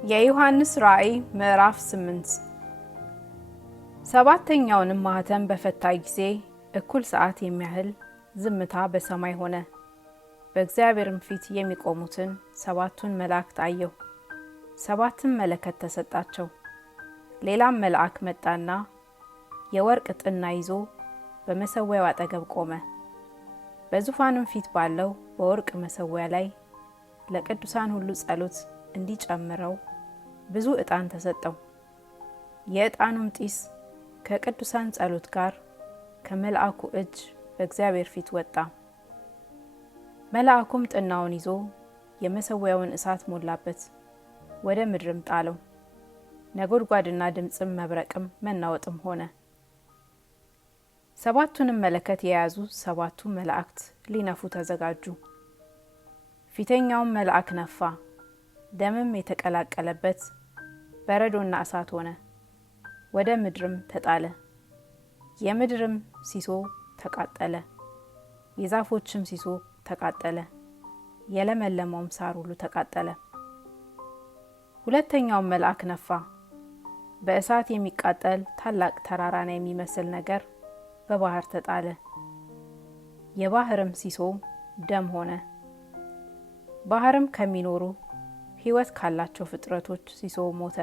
የዮሐንስ ራእይ ምዕራፍ 8 ሰባተኛውንም ማኅተም በፈታ ጊዜ እኩል ሰዓት የሚያህል ዝምታ በሰማይ ሆነ። በእግዚአብሔርም ፊት የሚቆሙትን ሰባቱን መላእክት አየሁ። ሰባትም መለከት ተሰጣቸው። ሌላም መልአክ መጣና የወርቅ ጥና ይዞ በመሠዊያው አጠገብ ቆመ። በዙፋኑም ፊት ባለው በወርቅ መሠዊያ ላይ ለቅዱሳን ሁሉ ጸሎት እንዲጨምረው ብዙ ዕጣን ተሰጠው። የዕጣኑም ጢስ ከቅዱሳን ጸሎት ጋር ከመልአኩ እጅ በእግዚአብሔር ፊት ወጣ። መልአኩም ጥናውን ይዞ የመሠዊያውን እሳት ሞላበት፣ ወደ ምድርም ጣለው። ነጎድጓድና ድምፅም መብረቅም መናወጥም ሆነ። ሰባቱንም መለከት የያዙ ሰባቱ መላእክት ሊነፉ ተዘጋጁ። ፊተኛውም መልአክ ነፋ፣ ደምም የተቀላቀለበት በረዶና እሳት ሆነ፣ ወደ ምድርም ተጣለ። የምድርም ሲሶ ተቃጠለ፣ የዛፎችም ሲሶ ተቃጠለ፣ የለመለመውም ሳር ሁሉ ተቃጠለ። ሁለተኛውም መልአክ ነፋ፣ በእሳት የሚቃጠል ታላቅ ተራራን የሚመስል ነገር በባህር ተጣለ። የባህርም ሲሶ ደም ሆነ። ባህርም ከሚኖሩ ሕይወት ካላቸው ፍጥረቶች ሲሶ ሞተ፣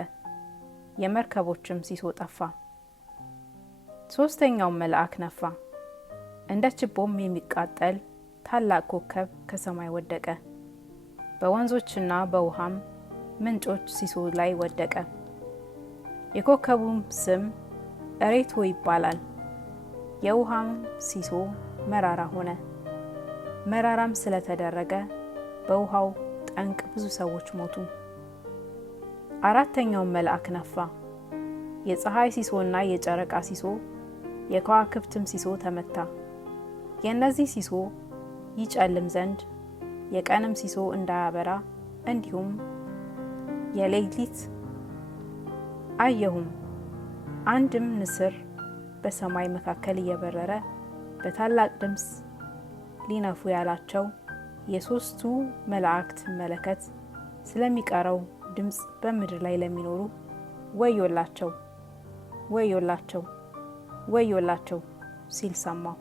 የመርከቦችም ሲሶ ጠፋ። ሶስተኛውም መልአክ ነፋ፣ እንደ ችቦም የሚቃጠል ታላቅ ኮከብ ከሰማይ ወደቀ፣ በወንዞችና በውሃም ምንጮች ሲሶ ላይ ወደቀ። የኮከቡም ስም እሬቶ ይባላል። የውሃም ሲሶ መራራ ሆነ። መራራም ስለተደረገ በውሃው ጠንቅ ብዙ ሰዎች ሞቱ። አራተኛውም መልአክ ነፋ፣ የፀሐይ ሲሶና የጨረቃ ሲሶ የከዋክብትም ሲሶ ተመታ። የእነዚህ ሲሶ ይጨልም ዘንድ የቀንም ሲሶ እንዳያበራ እንዲሁም የሌሊት አየሁም። አንድም ንስር በሰማይ መካከል እየበረረ በታላቅ ድምፅ ሊነፉ ያላቸው የሶስቱ መላእክት መለከት ስለሚቀረው ድምፅ በምድር ላይ ለሚኖሩ ወዮላቸው፣ ወዮላቸው፣ ወዮላቸው ሲል ሰማሁ።